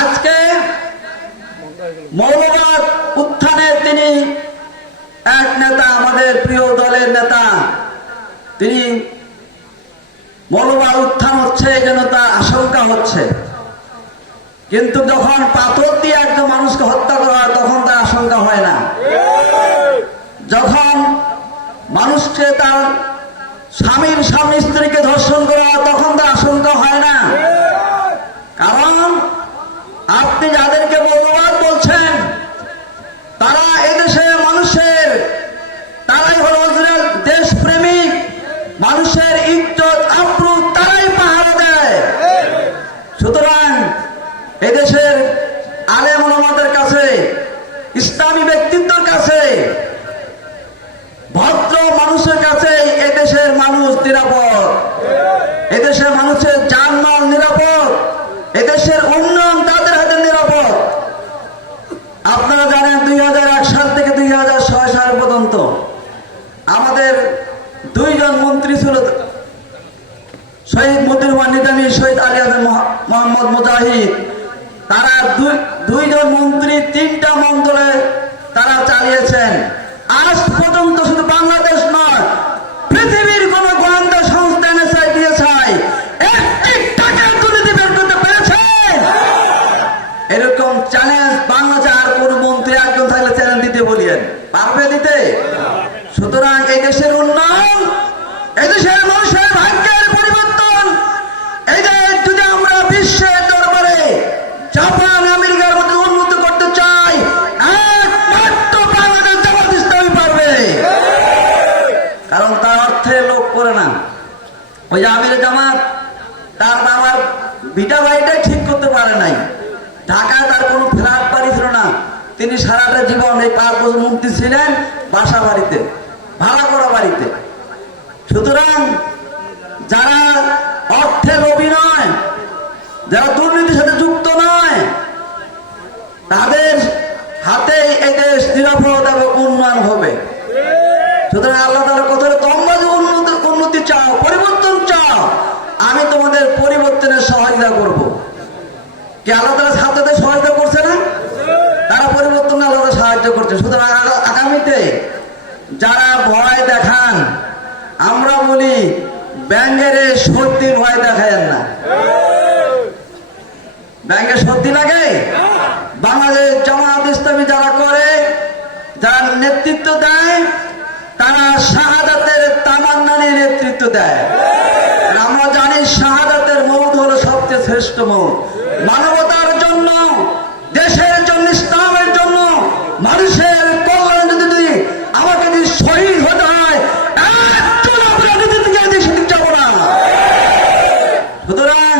আজকে মৌলবাদ উত্থানের তিনি এক নেতা, আমাদের প্রিয় দলের নেতা, তিনি মৌলবাদ উত্থান হচ্ছে এই জন্য তার আশঙ্কা হচ্ছে, কিন্তু যখন পাথর দিয়ে একজন মানুষকে হত্যা করা হয় তখন তার আশঙ্কা হয় না। যখন মানুষকে তার স্বামীর স্বামী স্ত্রীকে ধর্ষণ করা হয় তখন তার আশঙ্কা হয় না। কারণ আপনি যাদেরকে মৌলবাদ বলছেন তারা এদেশের মানুষের, তারাই হল দেশপ্রেমিক, মানুষের ইজ্জত আব্রু তারাই পাহারা দেয়। সুতরাং এদেশের আলেম ওলামাদের কাছে, ইসলামী ব্যক্তিত্বের কাছে, ভদ্র মানুষের কাছে এদেশের মানুষ নিরাপদ, এদেশের মানুষের জানমাল নিরাপদ, এদেশের উন্নয়ন তাদের হাতে নিরাপদ। আপনারা জানেন 2001 সাল থেকে 2006 সাল পর্যন্ত আমাদের দুইজন মন্ত্রী ছিল, শহীদ মতিউর রহমান নিজামী, শহীদ আলী আজম মোহাম্মদ মুজাহিদ। তারা দুইজন মন্ত্রী 3টা মন্ত্রণে তারা চালিয়েছেন। আজ পর্যন্ত শুধু বাংলাদেশ নয়, পৃথিবীর কোন গোয়েন্দা সংস্থা এনএসআই ডিএসআই একটি টাকা দুর্নীতি বের করতে পেরেছে? এরকম চ্যালেঞ্জ বাংলাদেশে আর কোন মন্ত্রী একজন থাকলে চ্যালেঞ্জ দিতে বলিয়েন, পারবে দিতে? সুতরাং এই দেশের উন্নয়ন, এই দেশের মানুষের ভাগ্যের পরিবর্তন, এই দেশ যদি আমরা বিশ্বের দরবারে জাপান আমেরিকার মধ্যে উন্নত করতে চাই, একমাত্র বাংলাদেশ জামাত ইসলামী পারবে। কারণ তার অর্থে লোক করে না। ওই যে আমির জামাত, তার বাবার ভিটা বাড়িটাই ঠিক করতে পারে নাই। ঢাকায় তার কোনো ফ্ল্যাট বাড়ি ছিল না। তিনি সারাটা জীবন এই 5 বছর মন্ত্রী ছিলেন বাসা বাড়িতে, ভাড়া করা বাড়িতে। সুতরাং যারা অর্থের লোভী নয়, যারা দুর্নীতির সাথে যুক্ত নয়, তাদের হাতে এই দেশ নিরাপদ এবং উন্নয়ন হবে। সুতরাং আল্লাহ তাআলার কথা, তোমরা যে উন্নতি চাও, পরিবর্তন চাও, আমি তোমাদের পরিবর্তনের সহায়তা করব। কি আল্লাহ তাআলা ছাত্রদের সহায়তা করছে না? তারা পরিবর্তনে আল্লাহ তাআলা সাহায্য করছে। সুতরাং আগামীতে যারা ভয় দেখান, আমরা বলি ব্যাঙের সর্দির ভয় দেখায়েন না। ব্যাংকে সর্দি লাগে? বাংলাদেশ জামাত ইসলামী যারা করে, যারা নেতৃত্ব দেয়, তারা শাহাদাতের তামান্না নিয়ে নেতৃত্ব দেয়। আমরা জানি শাহাদাতের মওত হলো সবচেয়ে শ্রেষ্ঠ মওত। মানবতার জন্য, দেশের জন্য, ইসলামের জন্য, মানুষের কল্যাণের জন্য যদি আমাকে যদি শহীদ হতে হয়, একজন আমরা নীতি থেকে সেদিক যাব না। সুতরাং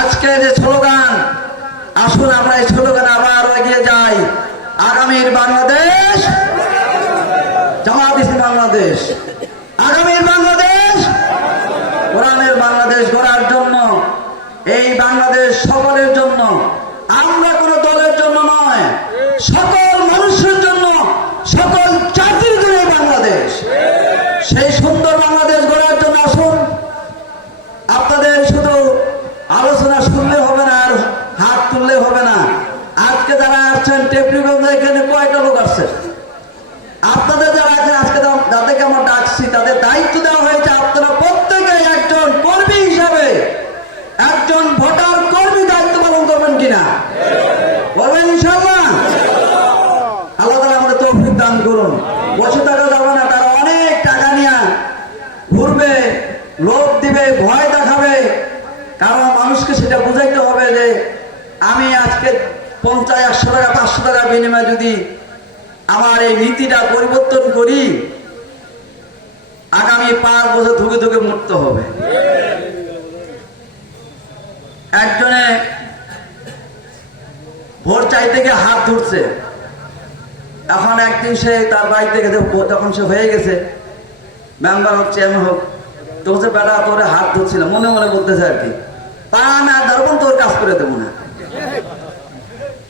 আজকে যে স্লোগান, আসুন আমরা এই স্লোগানে আবার এগিয়ে যাই। আগামীর বাংলাদেশ জামাত ইসলামী বাংলাদেশ, আগামীর বাংলাদেশ কোরআনের বাংলাদেশ গড়ার জন্য, এই বাংলাদেশ সকলের জন্য, আমরা কোন দলের জন্য নয়, সকল মানুষের জন্য, সকল জাতির জন্য বাংলাদেশ। সেই সুন্দর বাংলাদেশ গড়ার জন্য আসুন। আপনাদের শুধু আলোচনা শুনলে হবে না, আর হাত তুললে হবে না। আজকে যারা আসছেন টেপরিগঞ্জ, এখানে কয়টা লোক আসছে? আপনাদের যারা আছেন আজকে যাদেরকে আমরা ডাকছি, তাদের দায়িত্ব দেওয়া হয়েছে। আপনারা প্রত্যেকে একজন কর্মী হিসাবে, একজন ভোটার কর্মী দায়িত্ব পালন করবেন কিনা? বলবেন ইনশাআল্লাহ? আল্লাহ তাআলা আমাদের তৌফিক দান করুন। বসে থাকা যাবে না। তারা অনেক টাকা নিয়ে ঘুরবে, লোভ দিবে, ভয় দেখাবে। কারণ মানুষকে সেটা বুঝাইতে হবে যে আমি আজকে 50, 100 টাকা, 500 টাকার বিনিময়ে যদি আমার এই নীতিটা পরিবর্তন করি, আগামী 5 বছর ধুকে ধুকে মরতে হবে। একজনে ভোট চাইতে গিয়ে হাত ধরছে। এখন একদিন সে তার বাড়ি থেকে যখন সে হয়ে গেছে, মেম্বার হোক, চেয়ারম্যান হোক, তো হচ্ছে বেড়া তোরে হাত ধরছিল, মনে মনে বলতেছে আর কি, পা না ধরবো তোর কাজ করে দেবো না।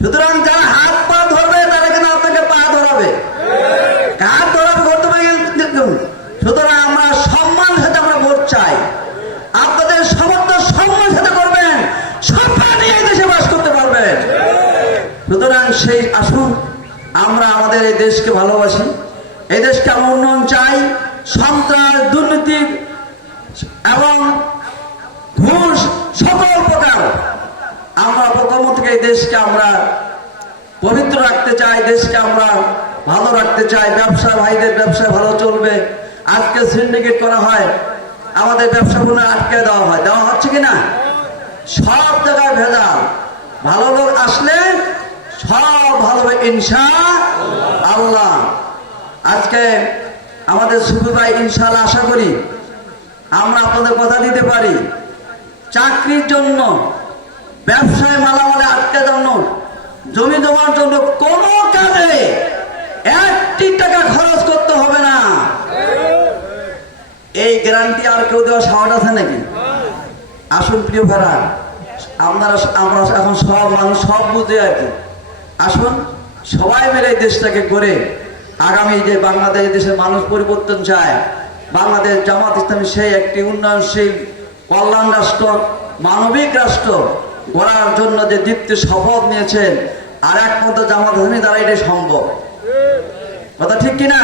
সুতরাং যারা হাত পা ধরবে তারা কিন্তু আপনাকে পা ধরাবে, হাত ধরাবে, করতে পারে। সুতরাং আমরা সম্মানের সাথে আমরা ভোট চাই। আপনাদের সমর্থ সম্মানের সাথে করবেন, সম্মান নিয়ে দেশে সেই আসুন আমরা আমাদের এই দেশকে ভালোবাসি, এই দেশকে আমরা উন্নয়ন চাই। সন্ত্রাস, দুর্নীতি এবং ঘুষ সকল প্রকার আমরা প্রথম থেকে এই দেশকে আমরা পবিত্র রাখতে চাই, দেশকে আমরা ভালো রাখতে চাই। ব্যবসা ভাইদের ব্যবসা ভালো চলবে। আজকে সিন্ডিকেট করা হয়, আমাদের ব্যবসাগুলো আটকে দেওয়া হচ্ছে কিনা? সব জায়গায় ভেজাল। ভালো লোক আসলে সব ভালো হবে ইনশাআল্লাহ। আজকে আমাদের সুফি ভাই ইনশাআল্লাহ আশা করি আমরা আপনাদের কথা দিতে পারি, চাকরির জন্য, ব্যবসায় মালামালে আটকে জন্য, জমি জমার জন্য কোনো কাজে 1টি টাকা খরচ করতে হবে না। এই গ্যারান্টি আর কেউ দেওয়ার সাহস আছে নাকি? আসুন প্রিয় ভাইরা, আমরা এখন সব মানুষ সব বুঝে আর কি। আসুন সবাই মিলে এই দেশটাকে করে আগামী যে বাংলাদেশ দেশের মানুষ পরিবর্তন চায়, বাংলাদেশ জামাত ইসলামী সেই একটি উন্নয়নশীল কল্যাণ রাষ্ট্র, মানবিক রাষ্ট্র গড়ার জন্য যে দীপ্তি শপথ নিয়েছেন, আর একমাত্র জামাত ইসলামী দ্বারা এটাই সম্ভব। কথা ঠিক কিনা?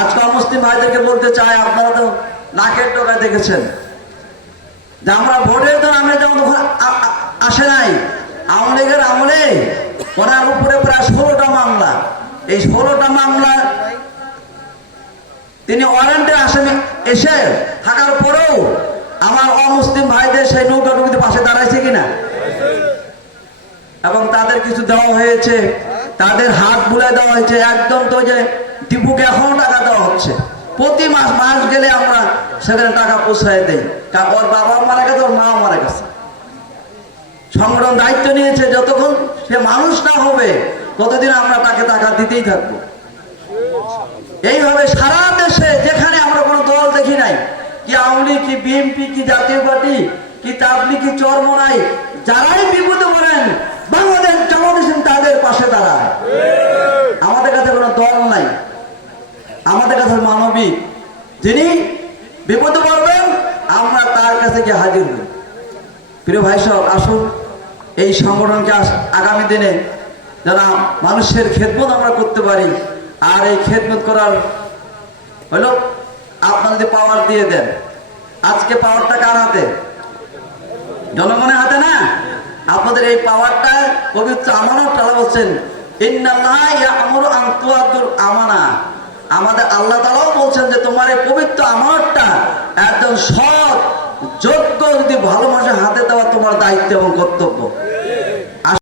আজকে মুসলিম ভাইদেরকে বলতে চাই, আপনারা তো নাকের টোকায় দেখেছেন যে আমরা ভোটের তো আমরা যেমন আসে নাই, আওয়ামী লীগের আমলে ওনার উপরে প্রায় 16টা মামলা। এই 16টা মামলা তিনি ওয়ারেন্টে আসামি এসে থাকার পরেও আমার অমুসলিম ভাইদের সেই নৌকাডুবিতে পাশে দাঁড়াইছে কিনা, এবং তাদের কিছু দেওয়া হয়েছে, তাদের হাত বুলে দেওয়া হয়েছে। একদম তো যে দীপুকে এখনো টাকা দেওয়া হচ্ছে, প্রতি মাস গেলে আমরা সেখানে টাকা পৌঁছায় দেই। কারণ ওর বাবা মারা গেছে, ওর মা মারা গেছে। সংগঠন দায়িত্ব নিয়েছে, যতক্ষণ সে মানুষ না হবে ততদিন আমরা তাকে টাকা দিতেই থাকবো। এইভাবে সারা দেশে যেখানে আমরা কোনো দল দেখি নাই, কি আওয়ামী লীগ, কি বিএনপি, কি জাতীয় পার্টি, কি তাবলিগ, কি চরমোনাই, যারাই বিপদে পড়েন বাংলাদেশ জামাত ইসলামী তাদের পাশে দাঁড়ায়। আমাদের কাছে কোনো দল নাই, আমাদের কাছে মানবিক, যিনি বিপদে পড়বেন আমরা তার কাছে গিয়ে হাজির হই। প্রিয় ভাই সব, আসুন এই সংগঠনকে আগামী দিনে যারা মানুষের খেদমত আমরা করতে পারি। আর এই খেদমত করার হলো আপনারা যদি পাওয়ার দিয়ে দেন, আজকে পাওয়ারটা কার হাতে? জনগণের হাতে না? আপনাদের এই পাওয়ারটা পবিত্র আমানত আল্লাহ বলছেন, ইন্নাল্লাহ ইয়া'মুরু আন তুআদ্দুল আমানা। আমাদের আল্লাহ তাআলাও বলছেন যে তোমার এই পবিত্র আমানতটা একজন সৎ যোগ্য যদি ভালো মানুষের হাতে দেওয়া তোমার দায়িত্ব এবং কর্তব্য।